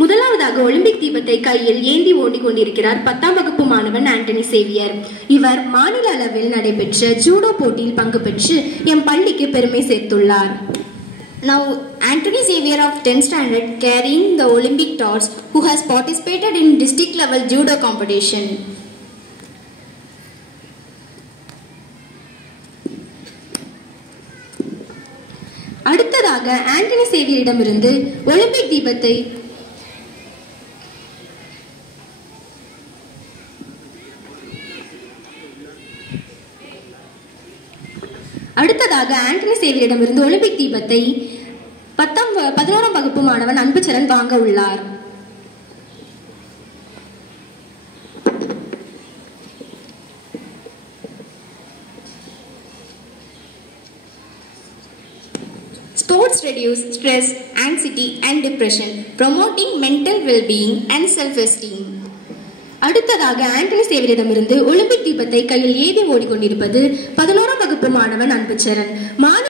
முதலாவதாக ஒலிம்பிக் தீபத்தை கையில் ஏந்தி ஓடிக்கொண்டிருக்கிறார் 10ஆம் வகுப்பு மாணவன் ஆண்டனி சேவியர். இவர் மாநில அளவில் நடைபெற்ற ஜூடோ போட்டியில் பங்கு பெற்று எம் பள்ளிக்கு பெருமை சேர்த்துள்ளார். Now, Anthony Xavier of 10th standard carrying the Olympic torch, who has participated in district level judo competition. அடுத்ததாக ஆண்டனி சேவியரிடமிருந்து ஒலிம்பிக் தீபத்தை ஒலிம்பிக் தீபத்தை 11ஆம் வகுப்பு மாணவன் அன்புச்சரன் வாங்க உள்ளார். Sports reduce stress, anxiety and depression, promoting mental well-being and self-esteem. அடுத்ததாக Antony சேவியரிடமிருந்து Olympic தீபத்தை கையில் ஏந்தி ஓடிக்கொண்டிருப்பது 11ஆம் வகுப்பு மாணவன் அன்புச்சரன்.